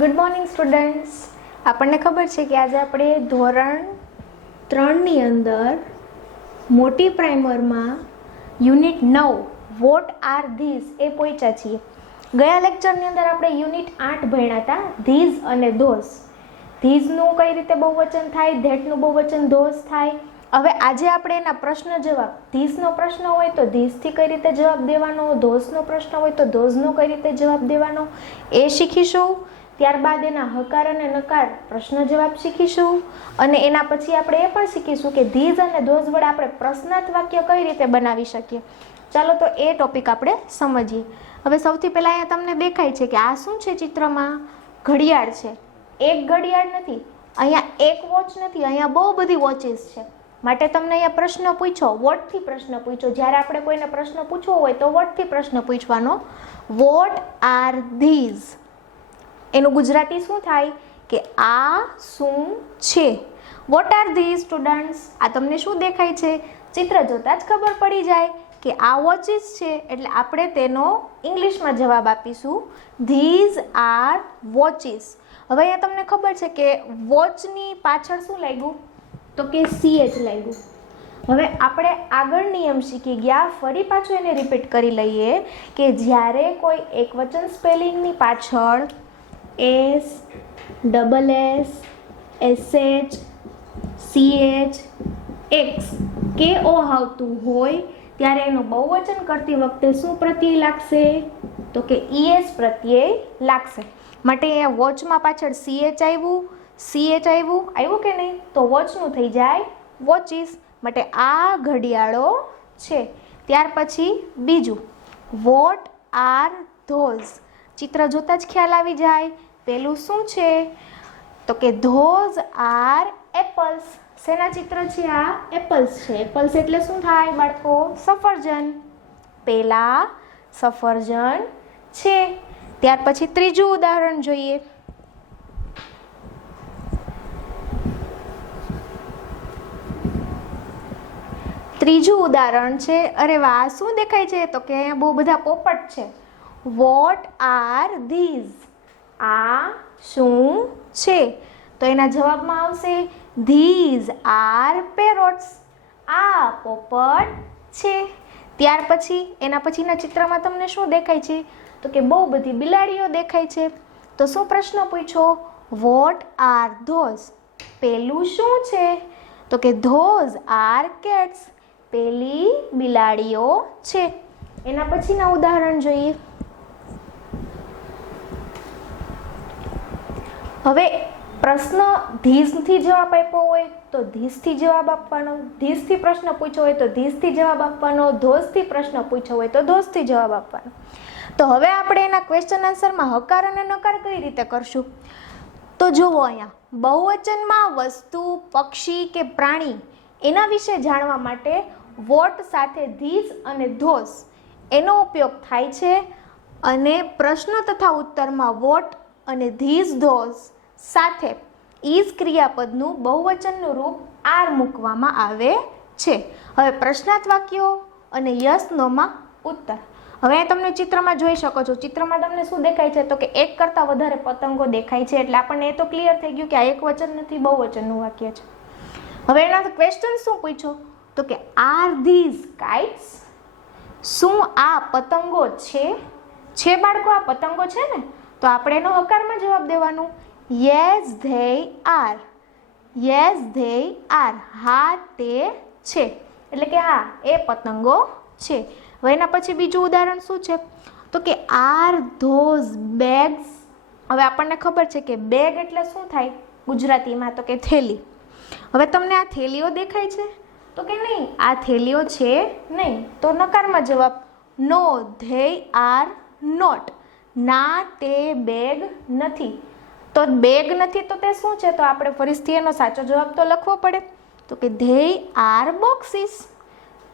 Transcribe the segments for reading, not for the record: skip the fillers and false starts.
Good morning students. આપણને ખબર છે કે આજે આપણે ધોરણ 3ની અંદર મોટી પ્રાઇમરમાં યુનિટ 9 વોટ આર ધીઝ એ પહોંચ્યા છીએ. ગયા લેક્ચરની અંદર આપણે યુનિટ 8 ભણ્યા હતા, ધીઝ અને ધોઝ. ધીઝનું કઈ રીતે બહુવચન થાય, ધેટનું બહુવચન ધોઝ થાય. હવે આજે આપણે એના પ્રશ્ન જવાબ, ધીઝનો પ્રશ્ન હોય તો ધીઝથી કઈ રીતે જવાબ દેવાનો, ધોઝનો પ્રશ્ન હોય તો ધોઝનો કઈ રીતે જવાબ દેવાનો એ શીખીશું. ત્યારબાદ એના હકાર અને નકાર પ્રશ્ન જવાબ શીખીશું અને એના પછી આપણે એ પણ શીખીશું કે ધીઝ અને ધોઝ વડે આપણે પ્રશ્નાર્થ વાક્ય કઈ રીતે બનાવી શકીએ. ચાલો તો એ ટોપિક આપણે સમજીએ. હવે સૌથી પહેલાં અહીંયા તમને દેખાય છે કે આ શું છે ચિત્રમાં? ઘડિયાળ છે. એક ઘડિયાળ નથી, અહીંયા એક વોચ નથી, અહીંયા બહુ બધી વોચીસ છે. માટે તમને અહીંયા પ્રશ્ન પૂછ્યો, વોટથી પ્રશ્ન પૂછ્યો. જ્યારે આપણે કોઈને પ્રશ્ન પૂછવો હોય તો વોટથી પ્રશ્ન પૂછવાનો. વોટ આર ધીઝ, એનું ગુજરાતી શું થાય કે આ શું છે? What are these students? આ તમને શું દેખાય છે? ચિત્ર જોતા જ ખબર પડી જાય કે આ વોચીસ છે, એટલે આપણે તેનો ઇંગ્લિશમાં જવાબ આપીશું ધીઝ આર વોચીસ. હવે અહીંયા તમને ખબર છે કે વોચની પાછળ શું લાગ્યું? તો કે CH લાગ્યું. હવે આપણે આગળ નિયમ શીખી ગયા, ફરી પાછું એને રિપીટ કરી લઈએ કે જ્યારે કોઈ એકવચન સ્પેલિંગની પાછળ S, SS, SH, CH, X કે O આવતું હોય ત્યારે એનું બહુવચન કરતી વખતે શું પ્રત્યય લાગશે? તો કે ES પ્રત્યય લાગશે. માટે અહીંયા વોચમાં પાછળ CH આવ્યું કે નહીં? તો વોચનું થઈ જાય વોચીસ. માટે આ ઘડિયાળો છે. ત્યાર પછી બીજું, વોટ આર ધોઝ. ચિત્ર જોતા જ ખ્યાલ આવી જાય. પેલું શું છે? તો કે ધોઝ આર એપલ્સ. શેના ચિત્ર છે? આ એપલ્સ છે. એપલ્સ એટલે શું થાય બાળકો? સફરજન. પેલા સફરજન છે. ત્યાર પછી ત્રીજું ઉદાહરણ જોઈએ. ત્રીજું ઉદાહરણ છે, અરે વાહ, શું દેખાય છે? તો કે અહીંયા બહુ બધા પોપટ છે. What are these? આ શું છે? તો એના જવાબમાં આવશે ધીઝ આર પેરોટ્સ. આ પોપટ છે. ત્યાર પછી એના પછીના ચિત્રમાં તમને શું દેખાય છે? તો કે બહુ બધી બિલાડીઓ દેખાય છે. તો શું પ્રશ્ન પૂછ્યો? What are those? પેલું શું છે? તો કે ધોઝ આર કેટ્સ. પેલી બિલાડીઓ છે. એના પછીના ઉદાહરણ જોઈએ. હવે પ્રશ્ન ધીઝથી જવાબ આપ્યો હોય તો ધીઝથી જવાબ આપવાનો, ધીઝથી પ્રશ્ન પૂછ્યો હોય તો ધીઝથી જવાબ આપવાનો, ધોઝથી પ્રશ્ન પૂછ્યો હોય તો ધોઝથી જવાબ આપવાનો. તો હવે આપણે એના ક્વેશ્ચન આન્સરમાં હકાર અને નકાર કઈ રીતે કરશું? તો જુઓ, અહીંયા બહુવચનમાં વસ્તુ, પક્ષી કે પ્રાણી એના વિશે જાણવા માટે વોટ સાથે ધીઝ અને ધોઝ એનો ઉપયોગ થાય છે અને પ્રશ્ન તથા ઉત્તરમાં વોટ અને ધીઝ ધોઝ સાથે ઈઝ ક્રિયાપદનું બહુવચનનું રૂપ આર મૂકવામાં આવે છે. હવે પ્રશ્નાર્થ વાક્યો અને યસ નોમાં ઉત્તર. હવે તમને ચિત્રમાં જોઈ શકો છો. ચિત્રમાં તમને શું દેખાય છે? તો કે એક કરતાં વધારે પતંગો દેખાય છે. એટલે આપણને એ તો ક્લિયર થઈ ગયું કે આ એક વચન નથી, બહુવચનનું વાક્ય છે. હવે એના ક્વેશ્ચન શું પૂછ્યો? તો કે આર ધીઝ કાઇટ્સ? શું આ પતંગો છે બાળકો? આ પતંગો છે ને? તો આપણે એનો હકારમાં જવાબ દેવાનો. Yes they are. Yes they are. હા તે છે. એટલે કે હા એ પતંગો છે. હવે એના પછી બીજું ઉદાહરણ શું છે? તો કે આર ધોઝ બેગ્સ? હવે આપણને ખબર છે કે બેગ એટલે શું થાય ગુજરાતીમાં? તો કે થેલી. હવે તમને આ થેલીઓ દેખાય છે? તો કે નહીં, આ થેલીઓ છે નહીં. તો નકારમાં જવાબ નો ધે આર નોટ. ના તે બેગ નથી. તો બેગ નથી તો તે શું છે? તો આપણે ફરીથી એનો સાચો જવાબ તો લખવો પડે. તો કે ધે આર બોક્સીસ.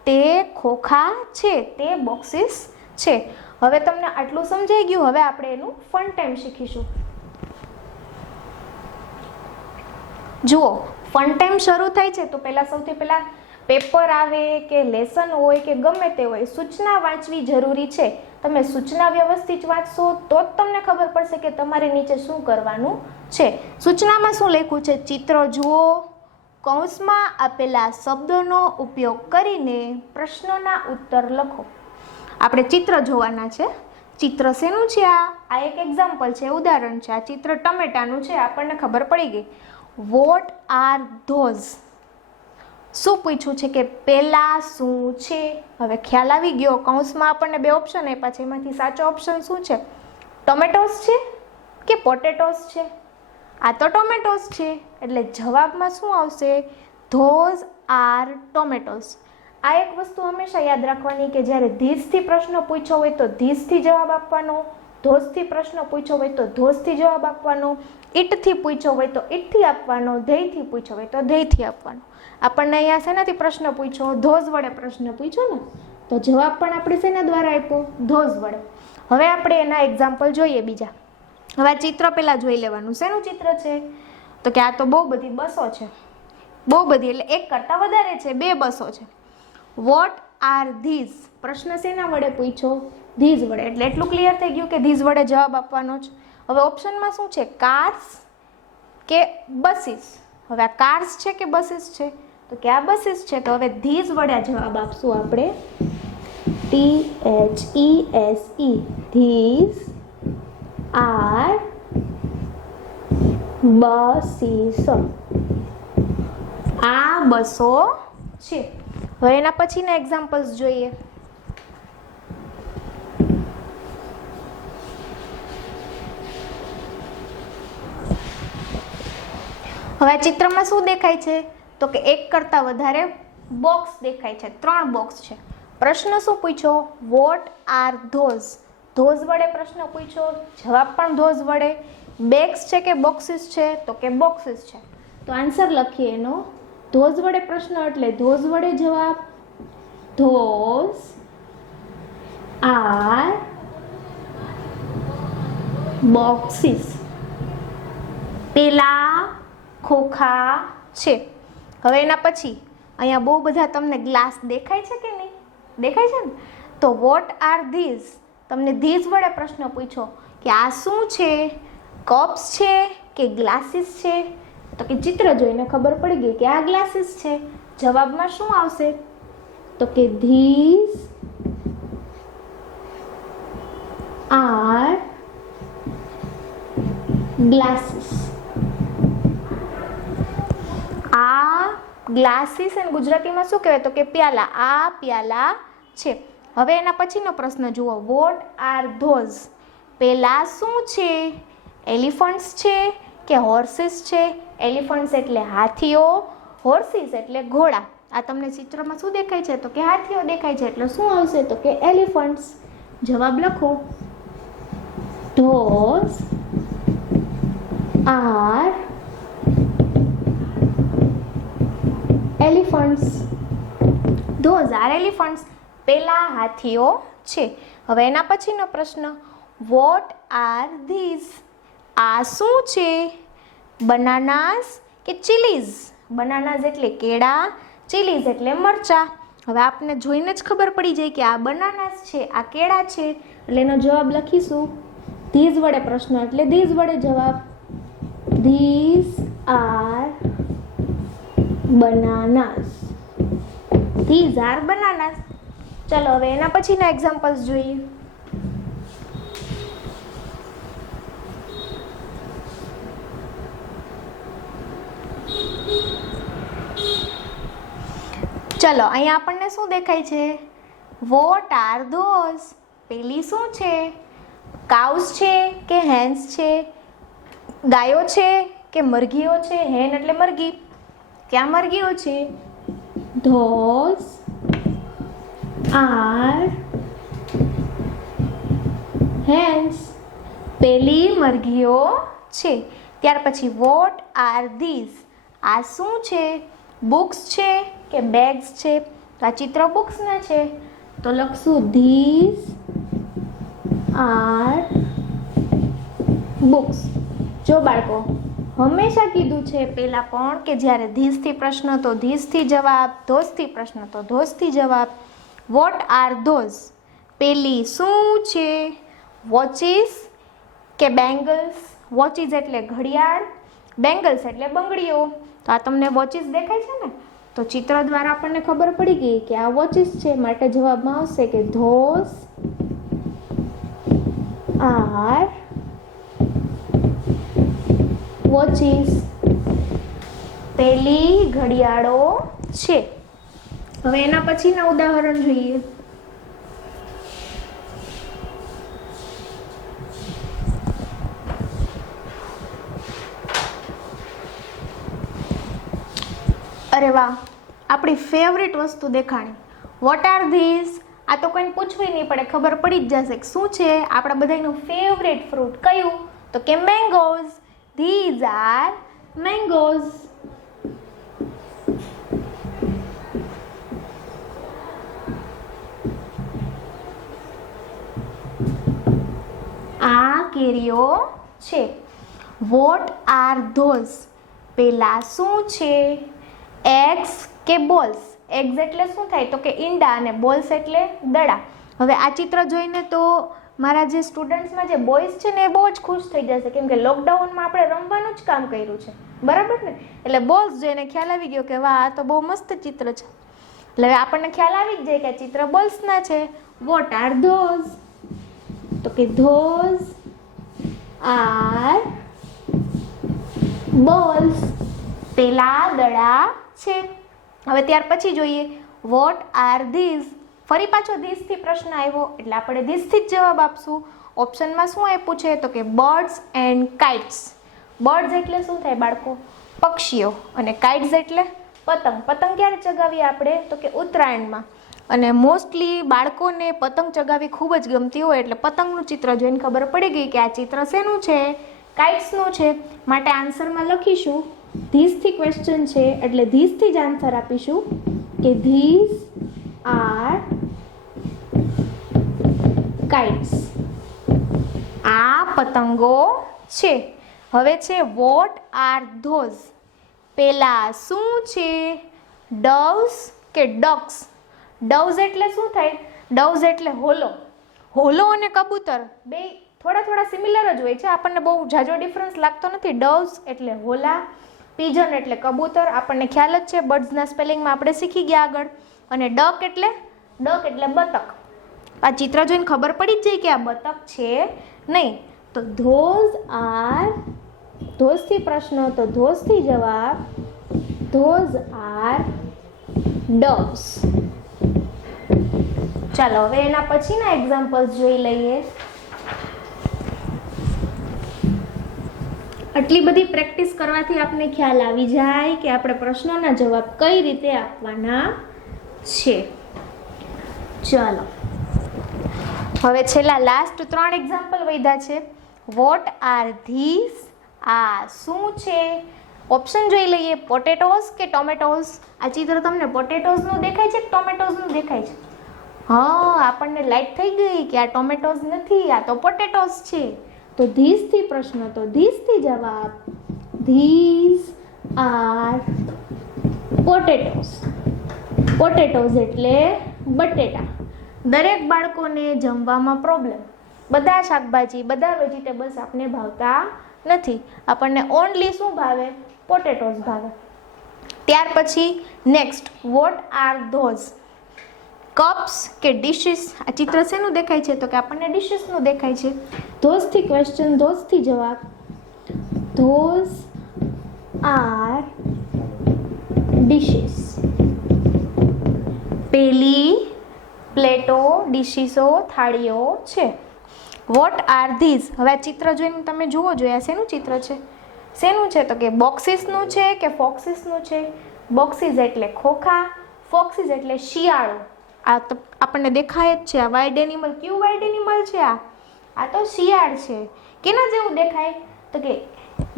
તે ખોખા છે, તે બોક્સીસ છે. હવે તમને આટલું સમજાઈ ગયું. હવે આપણે એનું ફન ટાઈમ શીખીશું. જુઓ, ફન ટાઈમ શરૂ થાય છે તો સૌથી પહેલા પેપર આવે કે લેસન હોય કે ગમે તે હોય, સૂચના વાંચવી જરૂરી છે. તમે સૂચના વ્યવસ્થિત વાંચશો તો જ તમને ખબર પડશે કે તમારે નીચે શું કરવાનું છે. સૂચનામાં શું લખ્યું છે? ચિત્ર જુઓ, કૌંસમાં આપેલા શબ્દોનો ઉપયોગ કરીને પ્રશ્નોના ઉત્તર લખો. આપણે ચિત્ર જોવાના છે. ચિત્ર શેનું છે? આ એક એક્ઝામ્પલ છે, ઉદાહરણ છે. આ ચિત્ર ટમેટાનું છે, આપણને ખબર પડી ગઈ. What are those? શું પૂછ્યું છે કે પેલા શું છે? હવે ખ્યાલ આવી ગયો. કૌંસમાં આપણને બે ઓપ્શન આપ્યા છે, એમાંથી સાચો ઓપ્શન શું છે? ટોમેટોસ છે કે પોટેટોસ છે? આ તો ટોમેટોસ છે, એટલે જવાબમાં શું આવશે? Those are tomatoes. આ એક વસ્તુ હંમેશા યાદ રાખવાની કે જ્યારે ધીસથી પ્રશ્ન પૂછ્યો હોય તો ધીસથી જવાબ આપવાનો, ધોઝથી પ્રશ્ન પૂછ્યો હોય તો ધોઝથી જવાબ આપવાનો, ઈટથી પૂછ્યો હોય તો ઈટથી આપવાનો, ધેયથી પૂછ્યો હોય તો ધેયથી આપવાનો. આપણને અહીંયા શેનાથી પ્રશ્ન પૂછ્યો? ધોઝ વડે પ્રશ્ન પૂછ્યો ને, તો જવાબ પણ આપણે શેના દ્વારા આપ્યો? ધોઝ વડે. હવે આપણે એના એક્ઝામ્પલ જોઈએ બીજા. હવે આ ચિત્ર પહેલાં જોઈ લેવાનું. શેનું ચિત્ર છે? તો કે આ તો બહુ બધી બસો છે. બહુ બધી એટલે એક કરતાં વધારે છે, 2 બસો છે. What are these? પ્રશ્ન શેના વડે પૂછ્યો? ધીઝ વડે. એટલે એટલું ક્લિયર થઈ ગયું કે ધીઝ વડે જવાબ આપવાનો જ. હવે ઓપ્શનમાં શું છે? કાર્સ કે બસીસ? હવે આ કાર્સ છે કે બસીસ છે? તો કે આ બસીસ છે. તો હવે ધીઝ વડે જવાબ આપશું આપણે. THESE. These are buses. આ બસો છે. હવે એના પછીના એક્ઝામ્પલ્સ જોઈએ. હવે આ ચિત્રમાં શું દેખાય છે? તો કે એક કરતાં વધારે બોક્સ દેખાય છે. 3 બોક્સ છે. પ્રશ્ન શું પૂછ્યો? What are those? ધોઝ વડે પ્રશ્ન પૂછ્યો, જવાબ પણ ધોઝ વડે. બેગ્સ છે કે બોક્સીસ છે? તો કે બોક્સીસ છે. તો આન્સર લખીએ એનો. ધોઝ વડે પ્રશ્ન એટલે ધોઝ વડે જવાબ. Those are boxes. પેલા ખોખા છે. હવે એના પછી અહીંયા બહુ બધા તમને ગ્લાસ દેખાય છે કે નહીં? દેખાય છે ને? તો વોટ આર ધીઝ? તમને ધીઝ વડે પ્રશ્ન પૂછ્યો કે આ શું છે? કપ્સ છે કે ગ્લાસીસ છે? તો કે ચિત્ર જોઈને ખબર પડી ગઈ કે આ ગ્લાસીસ છે. જવાબમાં શું આવશે? તો કે ધીઝ આર ગ્લાસીસ. આ ગ્લાસીસ અને ગુજરાતીમાં શું કહેવાય? તો કે પ્યાલા. આ પ્યાલા છે. હવે એના પછીનો પ્રશ્ન જુઓ. What are those? પેલા શું છે? એલિફન્ટ્સ છે કે હોર્સીસ છે? એલિફન્ટ્સ એટલે હાથીઓ, હોર્સીસ એટલે ઘોડા. આ તમને ચિત્રમાં શું દેખાય છે? તો કે હાથીઓ દેખાય છે. એટલે શું આવશે? તો કે એલિફન્ટ્સ. જવાબ લખો. Those are elephants. Those are elephants. પેલા હાથીઓ છે. હવે એના પછીનો પ્રશ્ન. What are these? આ શું છે? બનાનાસ કે ચીલીઝ? બનાનાસ એટલે કેળા, ચીલીઝ એટલે મરચા. હવે આપને જોઈને જ ખબર પડી જાય કે આ બનાનાસ છે, આ કેળા છે. એટલે એનો જવાબ લખીશું. ધીઝ વડે પ્રશ્ન એટલે ધીઝ વડે જવાબ. These are બનાનાસ. These are બનાનાસ. ચલો હવે એના પછીના એક્ઝામ્પલ્સ જોઈએ. ચલો અહીંયા આપણને શું દેખાય છે? What are those? પેલી શું છે? કાઉસ છે કે હેન્સ છે? ગાયો છે કે મરઘીઓ છે? હેન એટલે મરઘી. ક્યાં મરઘીઓ છે? Those are hens. પેલી મરઘીઓ છે. ત્યાર પછી વોટ આર ધીઝ? આ શું છે? બુક્સ છે કે બેગ્સ છે? તો આ ચિત્ર બુક્સના છે. તો લખશું ધીઝ આર બુક્સ. જો બાળકો, હંમેશા કીધું છે પહેલા પણ કે જ્યારે ધીસ થી પ્રશ્ન તો ધીસ થી જવાબ, ધોસ થી પ્રશ્ન તો ધોસ થી જવાબ. What are those? પેલી શું છે? વોચિસ કે બેંગલ્સ? વોચિસ એટલે ઘડિયાળ, બેંગલ્સ એટલે બંગડીઓ. તો આ તમને વોચિસ દેખાય છે ને, તો ચિત્ર દ્વારા આપણને ખબર પડી ગઈ કે આ વોચિસ છે, માટે જવાબમાં આવશે કે ધોઝ આર વોચિસ. પેલી ઘડિયાળો છે. હવે એના પછીના ઉદાહરણ જોઈએ. અરે વાહ, આપણી ફેવરિટ વસ્તુ દેખાણી. What are this? આ તો કોઈને પૂછવું નહીં પડે, ખબર પડી જ જશે કે શું છે. આપણા બધાનું ફેવરેટ ફ્રૂટ કયું? તો કે મેંગોઝ. These are mangoes. આ કેરીઓ છે. What are those? પેલા શું છે? એગ્સ કે બોલ્સ? એગ્સ એટલે શું થાય? તો કે ઈંડા, અને બોલ્સ એટલે દડા. હવે આ ચિત્ર જોઈને તો મારા જે સ્ટુડન્ટ્સમાં જે બોયઝ છે ને એ બહુ જ ખુશ થઈ જશે, કેમ કે લોકડાઉનમાં આપણે રમવાનું જ કામ કર્યું છે, બરાબર ને? એટલે બોલ્સ જોઈને ખ્યાલ આવી ગયો કે વાહ, આ તો બહુ મસ્ત ચિત્ર છે. એટલે આપણને ખ્યાલ આવી જ જાય કે આ ચિત્ર બોલ્સના છે. What are those? તો કે ધોઝ આર બોલ્સ. પેલા દડા છે. હવે ત્યાર પછી જોઈએ વોટ આર ધીઝ? ફરી પાછો ધીસ થી પ્રશ્ન આવ્યો એટલે આપણે ધીસ થી જ જવાબ આપશું. ઓપ્શનમાં શું આપ્યું છે? તો કે બર્ડ્સ એન્ડ કાઇટ્સ. બર્ડ્સ એટલે શું થાય બાળકો? પક્ષીઓ. અને કાઇટ્સ એટલે પતંગ. પતંગ ક્યારે ચગાવીએ આપણે? તો કે ઉત્તરાયણમાં. અને મોસ્ટલી બાળકોને પતંગ ચગાવી ખૂબ જ ગમતી હોય, એટલે પતંગનું ચિત્ર જોઈને ખબર પડી ગઈ કે આ ચિત્ર શેનું છે? કાઇટ્સનું છે. માટે આન્સરમાં લખીશું ધીસ થી ક્વેશ્ચન છે એટલે ધીસ થી જ આન્સર આપીશું કે ધીસ આર કાઇટ્સ. આ પતંગો છે. હવે છે વોટ આર ધોઝ? પેલા શું છે? ડવ્સ કે ડક્સ? ડવ્સ એટલે શું થાય? ડવ્સ એટલે હોલો. હોલો અને કબૂતર બે થોડા સિમિલર જ હોય છે, આપણને બહુ જાજો ડિફરન્સ લાગતો નથી. ડવ્સ એટલે હોલા, પીજન એટલે કબૂતર, આપણને ખ્યાલ જ છે, બર્ડ્સના સ્પેલિંગમાં આપણે શીખી ગયા આગળ. અને ડક એટલે બતક. આ ચિત્ર જોઈને ખબર પડી જ જાય કે આ બતક છે નહીં. તો ધોઝ આર, ધોઝ થી પ્રશ્ન તો ધોઝ થી જવાબ, ધોઝ આર ડવ્સ. ચાલો હવે એના પછીના એક્ઝામ્પલ્સ જોઈ લઈએ. આટલી બધી પ્રેક્ટિસ કરવાથી આપને ખ્યાલ આવી જાય કે આપણે પ્રશ્નોના જવાબ કઈ રીતે આપવાના છે. ચાલો હવે છેલ્લા લાસ્ટ 3 એક્ઝામ્પલ વધ્યા છે. What are this? આ શું છે? ઓપ્શન જોઈ લઈએ. પોટેટોઝ કે ટોમેટોઝ? આ ચિત્ર તમને પોટેટોઝનું દેખાય છે કે ટોમેટોઝનું દેખાય છે? હા, આપણને લાઈટ થઈ ગઈ કે આ ટોમેટોઝ નથી, આ તો પોટેટોઝ છે. તો ધીસ થી પ્રશ્ન તો ધીસ થી જવાબ, ધીસ આર પોટેટોઝ. પોટેટોઝ એટલે બટેટા. દરેક બાળકોને જમવામાં પ્રોબ્લેમ. બધા શાકભાજી, બધા વેજીટેબલ્સ આપણને ભાવતા નથી. આપણને ઓનલી શું ભાવે? પોટેટોઝ ભાવે. ત્યાર પછી next, what are those? Cups કે ડિશિસ? આ ચિત્ર શેનું દેખાય છે? તો કે આપણને ડિશિસનું દેખાય છે. ધોઝ થી ક્વેશ્ચન, ધોઝ થી જવાબ, ધોઝ આર ડિશિસ. પેલી પ્લેટો, ડિશિસો, થાળીઓ છે. What are these? હવે આ ચિત્ર જોઈને તમે જુઓ જોઈએ આ શેનું ચિત્ર છે? શેનું છે? તો કે બોક્સિસનું છે કે ફોક્સિસનું છે? બોક્સિસ એટલે ખોખા, ફોક્સિસ એટલે શિયાળો. આ તો આપણને દેખાય જ છે. આ વાઇલ્ડ એનિમલ, કયું વાઇલ્ડ એનિમલ છે? આ તો શિયાળ છે. કેના જેવું દેખાય? તો કે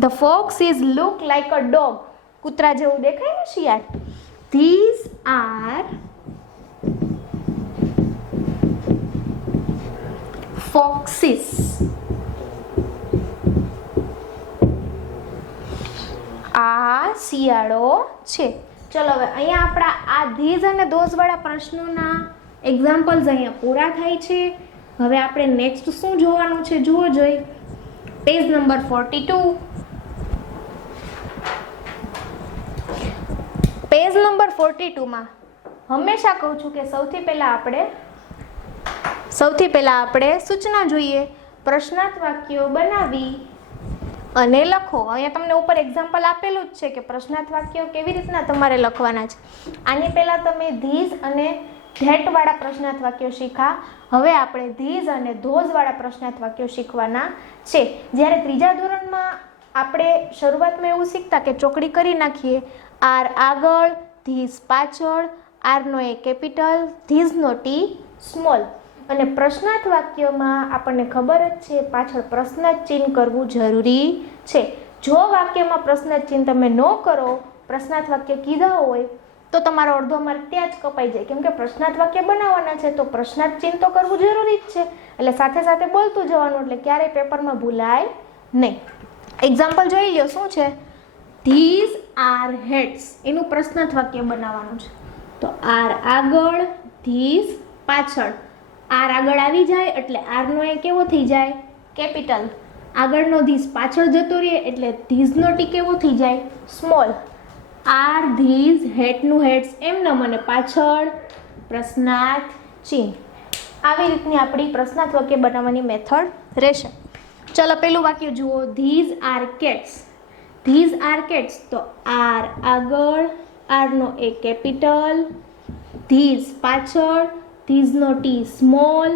the fox is look like a dog. કૂતરા જેવું દેખાય ને શિયાળ. These are foxes. આ શિયાળો છે. ચલો હવે અહીંયા આપણા આ ધીઝ અને ધોઝ વાળા પ્રશ્નોના એક્ઝામ્પલ્સ અહીંયા પૂરા થાય છે. હવે આપણે નેક્સ્ટ શું જોવાનું છે જુઓ જોઈ. Page number 42. પેજ નંબર 42માં હંમેશા કહું છું કે સૌથી પહેલા આપણે સૂચના જોઈએ. પ્રશ્નાર્થ વાક્યો બનાવી અને લખો. અહીંયા તમને ઉપર એક્ઝામ્પલ આપેલું જ છે કે પ્રશ્નાર્થ વાક્યો કેવી રીતના તમારે લખવાના છે. આની પહેલા તમે ધીઝ અને ધેટ વાળા પ્રશ્નાર્થ વાક્યો શીખા. હવે આપણે ધીઝ અને ધોઝ વાળા પ્રશ્નાર્થ વાક્યો શીખવાના છે. જ્યારે ત્રીજા ધોરણમાં આપણે શરૂઆતમાં એવું શીખતા કે ચોકડી કરી નાખીએ. આર આગળ, ધીઝ પાછળ, આરનો એ કેપિટલ, ધીઝનો ટી સ્મોલ. અને પ્રશ્નાર્થ વાક્યમાં આપણને ખબર જ છે પાછળ પ્રશ્નાર્થ ચિહ્ન કરવું જરૂરી છે. જો વાક્યમાં પ્રશ્નાર્થ ચિહ્ન તમે ન કરો, પ્રશ્નાર્થ વાક્ય કીધા હોય તો તમારો અડધો માર્ક ત્યાં જ કપાઈ જાય. કેમ કે પ્રશ્નાર્થ વાક્ય બનાવવાના છે તો પ્રશ્નાર્થ ચિહ્ન તો કરવું જરૂરી જ છે. એટલે સાથે સાથે બોલતું જવાનું એટલે ક્યારેય પેપરમાં ભૂલાય નહીં. એક્ઝામ્પલ જોઈ લો શું છે. ધીઝ આર હેટ્સ એનું પ્રશ્નાર્થ વાક્ય બનાવવાનું છે. તો આર આગળ, ધીઝ પાછળ. આર આગળ આવી જાય એટલે આરનો એ કેવો થઈ જાય કેપિટલ. આગળનો ધીઝ પાછળ જતો રહે એટલે ધીઝનો ટી કેવો થઈ જાય સ્મોલ. આર ધીઝ હેટનું હેટ્સ એમનેમ અને પાછળ પ્રશ્નાર્થ ચિહ્ન. આવી રીતની આપણી પ્રશ્નાર્થ વાક્ય બનાવવાની મેથડ રહેશે. ચલો પેલું વાક્ય જુઓ. These are cats. These are cats તો આર આગળ, આરનો એ કેપિટલ, ધીઝ પાછળ, ધીઝનો ટી સ્મોલ.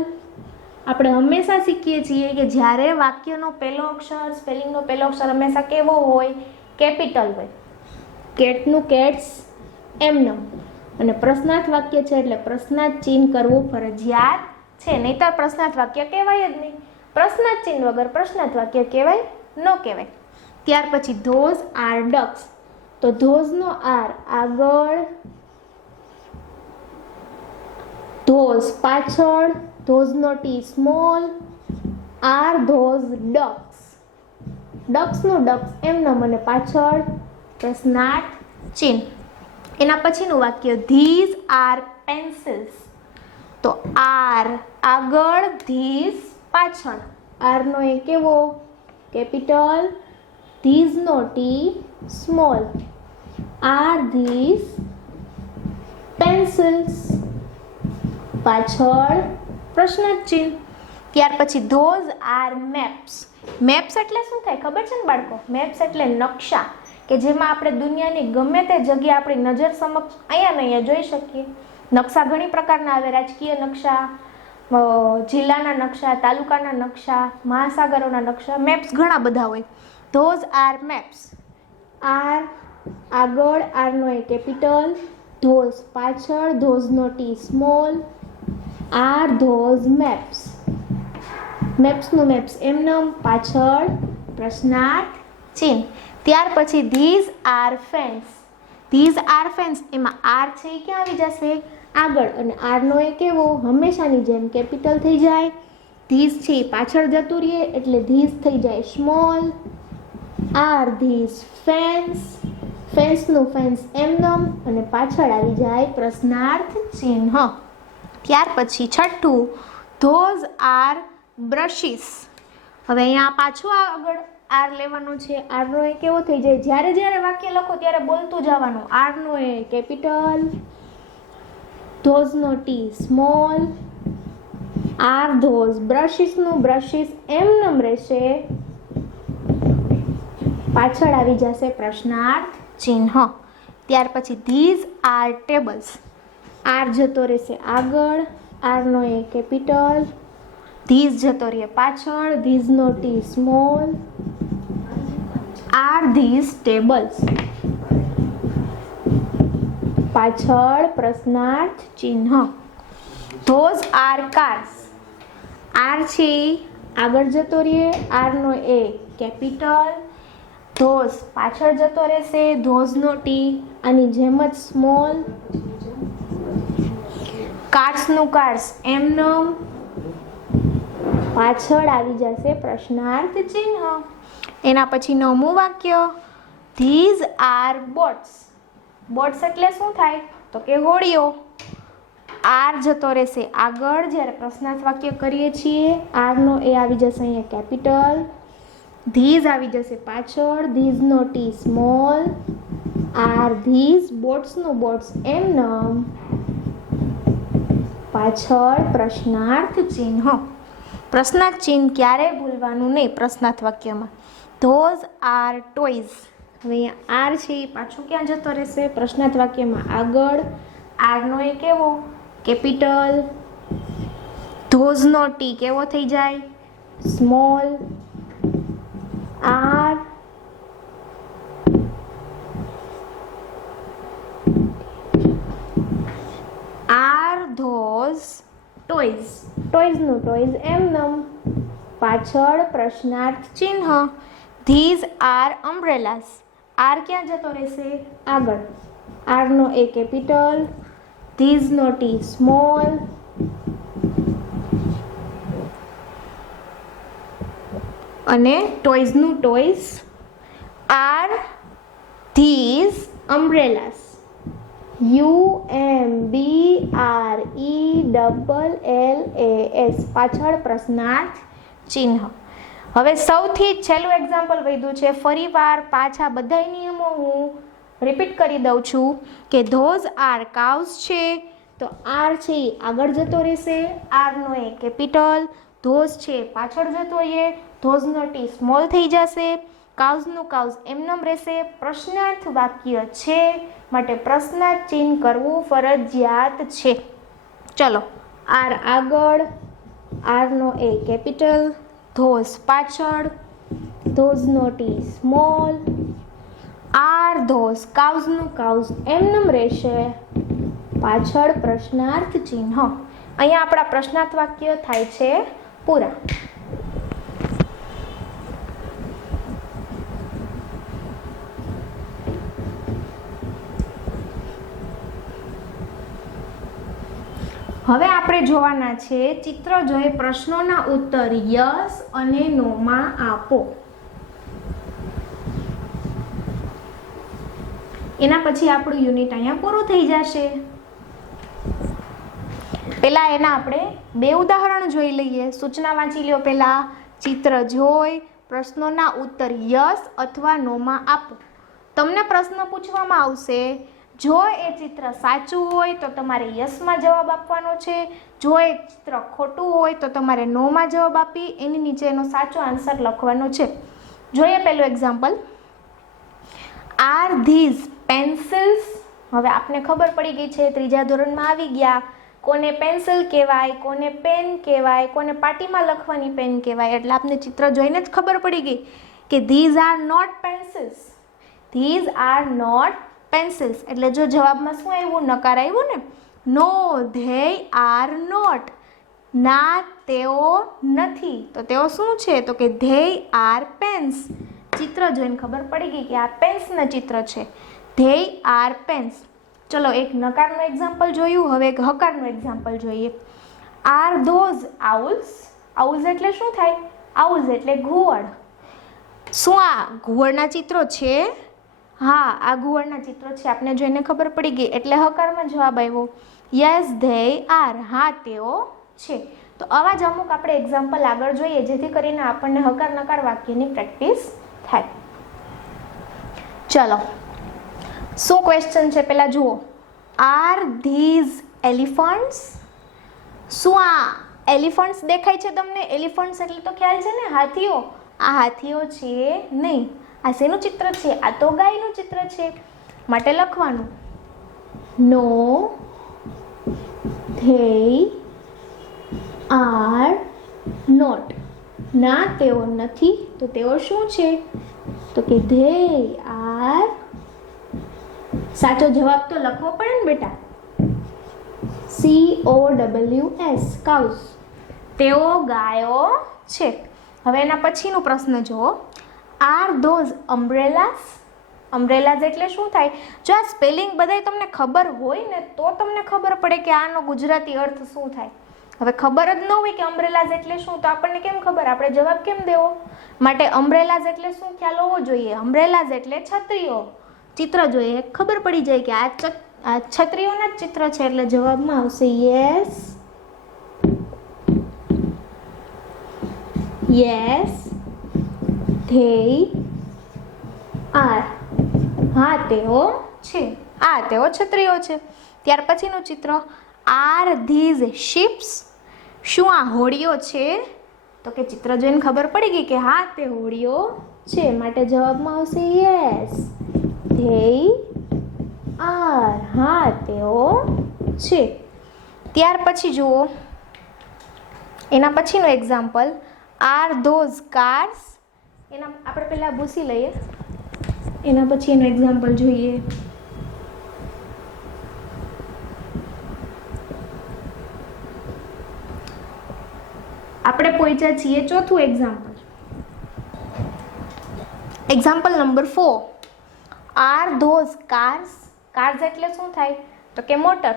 આપણે હંમેશા શીખીએ છીએ કે જ્યારે વાક્યનો પહેલો અક્ષર, સ્પેલિંગનો પહેલો અક્ષર હંમેશા કેવો હોય કેપિટલ હોય. કેટનું કેટ્સ એમનેમ. અને પ્રશ્નાર્થ વાક્ય છે એટલે પ્રશ્નાર્થ ચિહ્ન કરવું ફરજિયાત છે. નહીંતર પ્રશ્નાર્થ વાક્ય કહેવાય જ નહીં. પ્રશ્નાર્થ ચિહ્ન વગર પ્રશ્નાર્થ વાક્ય કહેવાય ન કહેવાય. ત્યાર પછી ધોઝ આર ડક્સ. તો ધોઝનો આર આગળ, ધોઝ પાછળ, ધોઝનો T small, are those ducks. ડક્સનું ડક્સ એમનેમ અને પાછળ પ્રશ્નાર્થ ચિહ્ન. એના પછીનું વાક્ય ધીઝ આર પેન્સિલ્સ. તો આર આગળ, ધીઝ પાછળ. આરનો એ કેવો કેપિટલ, ધીઝનો T small. Are these pencils. પાછળ પ્રશ્નાર્થ ચિહ્ન. ત્યાર પછી ધોઝ આર મેપ્સ. મેપ્સ એટલે શું થાય ખબર છે ને બાળકો? મેપ્સ એટલે નકશા કે જેમાં આપણે દુનિયાની ગમે તે જગ્યા આપણી નજર સમક્ષ અહીંયા ને અહીંયા જોઈ શકીએ. નકશા ઘણી પ્રકારના આવે. રાજકીય નકશા, જિલ્લાના નકશા, તાલુકાના નકશા, મહાસાગરોના નકશા. મેપ્સ ઘણા બધા હોય. Those are maps. આર આગળ, આરનો એ કેપિટલ, ધોઝ પાછળ, ધોઝનો T small, are those maps. મેપ્સનું મેપ્સ એમનેમ, પાછળ પ્રશ્નાર્થ ચિહ્ન. ત્યાર પછી these are fans. These are fans એમાં આર છે એ ક્યાં આવી જશે આગળ અને આરનો એ કેવો હંમેશાની જેમ કેપિટલ થઈ જાય. ધીઝ છે એ પાછળ જતું રહે એટલે ધીઝ થઈ જાય સ્મોલ. Are these fans. ફેન્સનું ફેન્સ એમનેમ અને પાછળ આવી જાય પ્રશ્નાર્થ ચિહ્ન. ત્યાર પછી છઠ્ઠું ધોઝ આર બ્રશિસ. હવે અહીંયા પાછું આગળ આર લેવાનો છે. આરનો એ કેવો થઈ જાય જ્યારે જ્યારે વાક્ય લખો ત્યારે બોલતું જવાનું. આરનો એ કેપિટલ, ધોઝનો ટી સ્મોલ, આર ધોઝ બ્રશિસનું બ્રશિસ એમનેમ રહેશે, પાછળ આવી જશે પ્રશ્નાર્થ ચિહ્ન. ત્યાર પછી ધીઝ આર ટેબલ્સ. આર જતો રહેશે આગળ, આરનો એ કેપિટલ, ધીઝ જતો રહે પાછળ, ધીઝનો T small, are these tables. પાછળ પ્રશ્નાર્થ ચિહ્ન. Those are cars. આર છે આગળ જતો રહે, આરનો એ કેપિટલ, ધોઝ પાછળ જતો રહેશે, ધોઝનો ટી આની જેમ જ સ્મોલ, કાર્સનું કાર્સ એમનેમ પાછળ આવી જશે પ્રશ્નાર્થ ચિહ્ન. એના પછી નવમું વાક્ય ધીઝ આર બોટ્સ. બોટ્સ એટલે શું થાય તો કે હોડીઓ. આર જતો રહેશે આગળ જ્યારે પ્રશ્નાર્થ વાક્ય કરીએ છીએ. આરનો એ આવી જશે અહીંયા કેપિટલ. ધીઝ આવી જશે પાછળ. ધીઝનો ટી સ્મોલ. આર ધીઝ બોટ્સનું બોટ્સ એમનેમ પાછળ પ્રશ્નાર્થ ચિહ્ન. પ્રશ્નાર્થ ચિહ્ન ક્યારે ભૂલવાનું નહીં પ્રશ્નાર્થ વાક્યમાં. Those are toys. હવે અહીંયા આર છે એ પાછું ક્યાં જતો રહેશે પ્રશ્નાર્થ વાક્યમાં આગળ. આરનો એ કેવો કેપિટલ. ધોઝનો ટી કેવો થઈ જાય સ્મોલ. Are those toys. ટોયઝનું ટોયઝ એમનેમ પાછળ પ્રશ્નાર્થ ચિહ્ન. These are અમ્બ્રેલાસ. આર ક્યાં જતો રહેશે આગળ. આરનો એ કેપિટલ. ધીઝનો ટી સ્મોલ. અને ટોયઝનું toys. Are these umbrellas. UMBRELLAS પાછળ પ્રશ્નાર્થ ચિહ્ન. હવે સૌથી છેલ્લું એક્ઝામ્પલ વધ્યું છે. ફરીવાર પાછા બધા નિયમો હું રિપીટ કરી દઉં છું કે ધોઝ આર કાઉસ છે તો આર છે એ આગળ જતો રહેશે. આરનો એ કેપિટલ. ધોઝ છે પાછળ જતો રહે. ધોઝનો ટી સ્મોલ થઈ જશે. કાઉઝનું કાઉઝ એમનેમ રહેશે. પ્રશ્નાર્થ વાક્ય છે માટે પ્રશ્નાર્થ ચિહ્ન કરવું ફરજિયાત છે. ચલો આર આગળ. આરનો એ કેપિટલ. ધોઝ પાછળ. ધોઝનો ટી સ્મોલ. આર ધોઝ કાઉઝનું કાઉઝ એમનેમ રહેશે પાછળ પ્રશ્નાર્થ ચિહ્ન. અહીંયા આપણા પ્રશ્નાર્થ વાક્ય થાય છે પૂરા. હવે આપણે જોવાના છે ચિત્ર જોઈ પ્રશ્નોના ઉત્તર યસ અને નો માં આપો. એના પછી આપણું યુનિટ અહીંયા પૂરું થઈ જશે. પહેલા એના આપણે બે ઉદાહરણ જોઈ લઈએ. સૂચના વાંચી લ્યો. પહેલા ચિત્ર જોઈ પ્રશ્નોના ઉત્તર યસ અથવા નો માં આપો. તમને પ્રશ્ન પૂછવામાં આવશે. જો એ ચિત્ર સાચું હોય તો તમારે યસમાં જવાબ આપવાનો છે. જો એ ચિત્ર ખોટું હોય તો તમારે નોમાં જવાબ આપી એની નીચે એનો સાચો આન્સર લખવાનો છે. જોઈએ પહેલું એક્ઝામ્પલ. R these pencils. હવે આપને ખબર પડી ગઈ છે ત્રીજા ધોરણમાં આવી ગયા કોને પેન્સિલ કહેવાય, કોને પેન કહેવાય, કોને પાટીમાં લખવાની પેન કહેવાય. એટલે આપને ચિત્ર જોઈને જ ખબર પડી ગઈ કે these are not pencils. These are not pencils એટલે જો જવાબમાં શું આવ્યું નકાર આવ્યું ને. No they are not. ના તેઓ નથી તો તેઓ શું છે તો કે ધે આર પેન્સ. ચિત્ર જોઈને ખબર પડી ગઈ કે આ પેન્સના ચિત્ર છે. They are pens. ચલો એક નકારનું એક્ઝામ્પલ જોયું. હવે એક હકારનું એક્ઝામ્પલ જોઈએ. Are those owls. આઉલ્સ એટલે શું થાય? આઉલ્સ એટલે ઘુવડ. શું આ ઘુવડના ચિત્રો છે? હા આ ઘુવડના ચિત્રો છે. આપને જોઈને ખબર પડી ગઈ એટલે હકારમાં જવાબ આવ્યો. Yes they are. હા તેઓ છે. તો આવા જ અમુક આપણે એક્ઝામ્પલ આગળ જોઈએ જેથી કરીને આપણને હકાર નકાર વાક્યની પ્રેક્ટિસ થાય. ચલો શું ક્વેશ્ચન છે પહેલા જુઓ. Are these elephants. શું આ એલિફન્ટ્સ દેખાય છે તમને? એલિફન્ટ્સ એટલે તો ખ્યાલ છે ને હાથીઓ. આ હાથીઓ છે નહીં. આ શેનું ચિત્ર છે? આ તો ગાયનું ચિત્ર છે. માટે લખવાનું નો ધે આર નોટ. ના તેઓ નથી તો તેઓ શું છે તો કે ધે આર. સાચો જવાબ તો લખવો પડે ને બેટા. COWS cows. તેઓ ગાયો છે. હવે એના પછીનો પ્રશ્ન જુઓ. R those અમ્બ્રેલાસ. અમ્બ્રેલાઝ એટલે શું થાય? જો આ સ્પેલિંગ બધાય તમને ખબર હોય ને તો તમને ખબર પડે કે આનો ગુજરાતી અર્થ શું થાય. હવે ખબર જ ન હોય કે અમ્બ્રેલાઝ એટલે શું, તો આપણને કેમ ખબર, આપણે જવાબ કેમ દેવો? માટે અમ્બ્રેલાઝ એટલે શું ખ્યાલ હોવો જોઈએ. અમ્બ્રેલાઝ એટલે છત્રીઓ. ચિત્ર જોઈએ ખબર પડી જાય કે આ છત્રીઓના જ ચિત્ર છે, એટલે જવાબમાં આવશે યસ, યસ ધેય આર. હા તેઓ છે, આ તેઓ છત્રીઓ છે. ત્યાર પછીનું ચિત્ર, આર ધીઝ શિપ્સ. શું આ હોડીઓ છે? તો કે ચિત્ર જોઈને ખબર પડી ગઈ કે હા તે હોડીઓ છે, માટે જવાબમાં આવશે યસ ધેય આર. હા તેઓ છે. ત્યાર પછી જુઓ એના પછીનું એક્ઝામ્પલ, આર ધોઝ કાર્સ. એના આપણે પહેલાં ભૂસી લઈએ, એના પછી એનું એક્ઝામ્પલ જોઈએ. આપણે પહોંચ્યા છીએ ચોથું example. Example number 4, R those cars. Cars એટલે શું થાય? તો કે મોટર.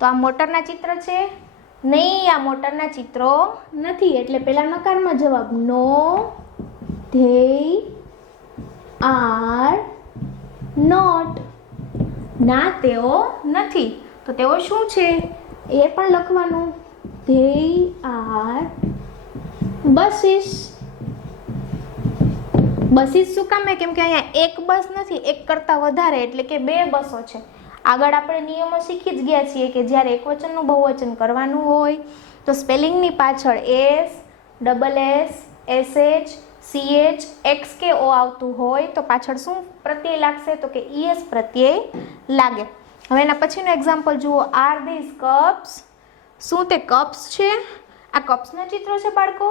તો આ મોટરના ચિત્ર છે? નહીં, આ મોટરના ચિત્રો નથી, એટલે પેલા નકારમાં જવાબ નો, ધેય આર નોટ. ના તેઓ નથી, તો તેઓ શું છે એ પણ લખવાનું, ધેય આર બસીસ. બસીસ શું કામ? કેમ કે અહીંયા એક બસ નથી, એક કરતાં વધારે, એટલે કે 2 બસો છે. આગળ આપણે નિયમો શીખી જ ગયા છીએ કે જ્યારે એકવચનનું બહુવચન કરવાનું હોય તો સ્પેલિંગની પાછળ S, double S, SH, CH, x કે ઓ આવતું હોય તો પાછળ શું પ્રત્યય લાગશે? તો કે ઈએસ પ્રત્યય લાગે. હવે એના પછીનું એક્ઝામ્પલ જુઓ, આર ધીઝ કપ્સ. શું તે કપ્સ છે? આ કપ્સના ચિત્રો છે બાળકો?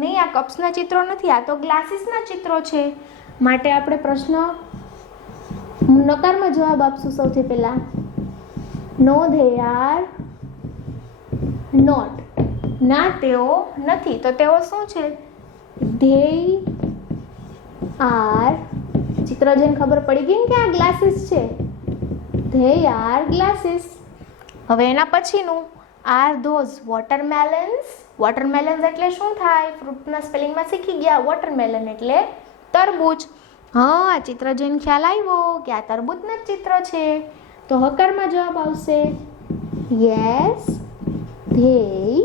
નહીં, આ કપ્સના ચિત્રો નથી, આ તો ગ્લાસીસના ચિત્રો છે. માટે આપણે પ્રશ્ન નકારમાં જવાબ આપશું. સૌથી પહેલા નો ધે આર નોટ. ના તેઓ નથી, તો તેઓ શું છે? They are. ચિત્ર જોઈને ખબર પડી ગઈ ને કે આ ગ્લાસીસ છે, ધેય આર ગ્લાસીસ. હવે એના પછીનું, આર ધોઝ વોટરમેલન્સ. વોટરમેલન્સ એટલે શું થાય? ફ્રૂટના સ્પેલિંગમાં શીખી ગયા, વોટરમેલન એટલે તરબૂચ. હા, આ ચિત્ર જોઈને ખ્યાલ આવ્યો કે આ તરબૂચના જ ચિત્ર છે, તો હકારમાં જવાબ આવશે યસ ધેય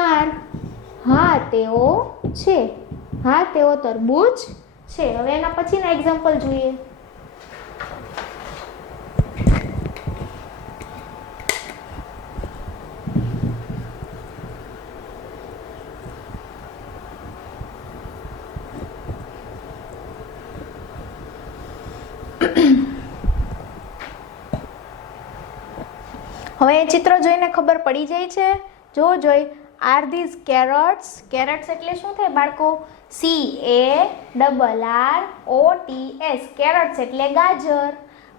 આર. હા તેઓ છે, હા તેઓ તરબૂચ છે. હવે એના પછીના એક્ઝામ્પલ જોઈએ. હવે એ ચિત્ર જોઈને ખબર પડી જાય છે? જો જોઈ, આર ધીઝ કેરટ્સ. કેરટ્સ એટલે શું થાય બાળકો? CARROTS. કેરટ્સ એટલે ગાજર.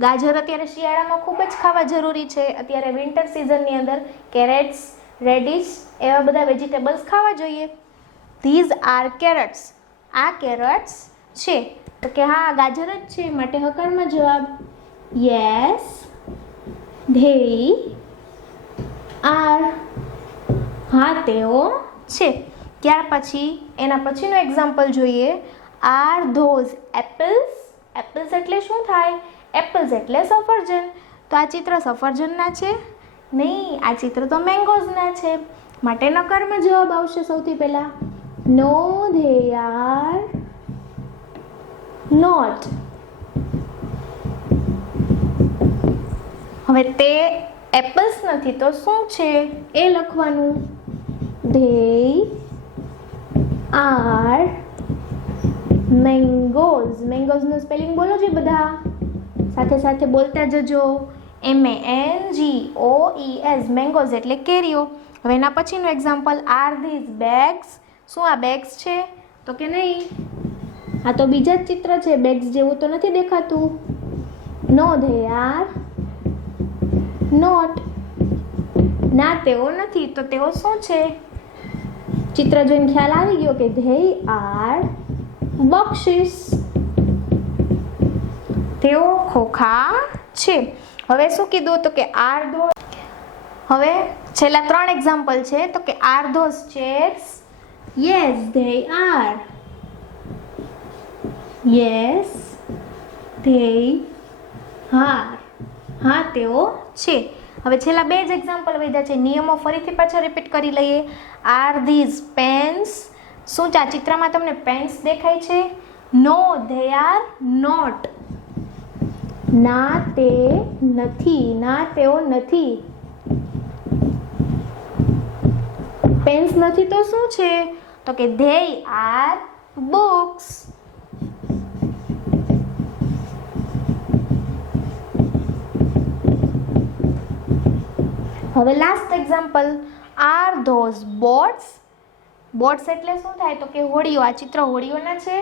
ગાજર અત્યારે શિયાળામાં ખૂબ જ ખાવા જરૂરી છે. અત્યારે વિન્ટર સિઝનની અંદર કેરેટ્સ, રેડિશ એવા બધા વેજીટેબલ્સ ખાવા જોઈએ. These are કેરટ્સ. આ કેરટ્સ છે, તો કે હા ગાજર જ છે, માટે હકારમાં જવાબ યસ ધેય આર. હા તેઓ છે. ત્યાર પછી એના પછીનું એક્ઝામ્પલ જોઈએ, આર ધોઝ એપલ્સ. એપલ્સ એટલે શું થાય? એપલ્સ એટલે સફરજન. તો આ ચિત્ર સફરજનના છે? નહીં, આ ચિત્ર તો મેંગોઝના છે, માટે નકારમાં જવાબ આવશે. સૌથી પહેલા નો ધે આર નોટ. હવે તે એપલ્સ નથી તો શું છે એ લખવાનું, ધેય આર મેંગોઝ. મેંગોઝનું સ્પેલિંગ બોલો છે બધા, સાથે સાથે બોલતા જજો. MANGOES. મેંગોઝ એટલે કેરીઓ. હવે એના પછીનું એક્ઝામ્પલ, આર ધીઝ બેગ્સ. શું આ બેગ્સ છે? તો કે નહીં, આ તો બીજા જ ચિત્ર છે, બેગ્સ જેવું તો નથી દેખાતું. No they are not. ના તેઓ નથી, તો તેઓ શું છે? ચિત્ર જોઈને ખ્યાલ આવી ગયો કે ધેય આર બક્ષિસ. તેઓ ખોખા છે. હવે શું કીધું? તો કે આર ધોઝ. હવે છેલ્લા 3 એક્ઝામ્પલ છે તો કે R those chairs? Yes they are. Yes they are. હા તેઓ છે. હવે છેલ્લા 2 જ એક્ઝામ્પલ વધ્યા છે. નિયમો ફરીથી પાછા રિપીટ કરી લઈએ. Are these pens? શું આ ચિત્રમાં તમને પેન્સ દેખાય છે? No they are not. ના તે નથી. ના તેઓ નથી. પેન્સ નથી તો શું છે? તો કે ધે આર બુક્સ. હવે last example, R those boats? Boats એટલે શું થાય? તો કે હોડીઓ. આ ચિત્ર હોડીઓના છે?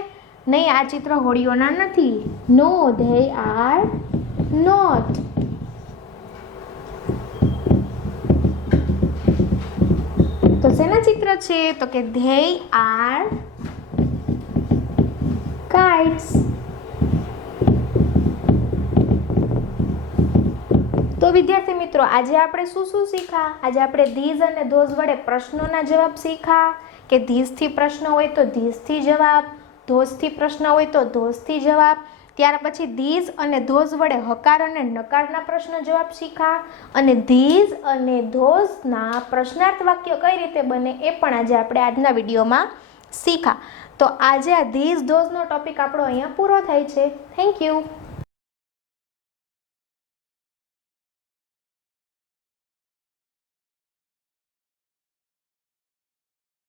નહીં, આ ચિત્ર હોડીઓના નથી. No they are not. તો શેના ચિત્ર છે? તો કે ધે આર કાઇટ્સ. તો વિદ્યાર્થી મિત્રો, આજે આપણે શું શીખ્યા? આજે આપણે ધીઝ અને ધોઝ વડે પ્રશ્નોના જવાબ શીખ્યા કે ધીઝથી પ્રશ્ન હોય તો ધીઝથી જવાબ, ધોઝથી પ્રશ્ન હોય તો ધોઝથી જવાબ. ત્યાર પછી ધીઝ અને ધોઝ વડે હકાર અને નકારના પ્રશ્ન જવાબ શીખ્યા અને ધીઝ અને ધોઝના પ્રશ્નાર્થ વાક્ય કઈ રીતે બને એ પણ આજે આપણે આજના વિડીયોમાં શીખ્યા. તો આજે આ ધીઝ ધોઝનો ટોપિક આપણો અહીંયા પૂરો થાય છે. Thank you.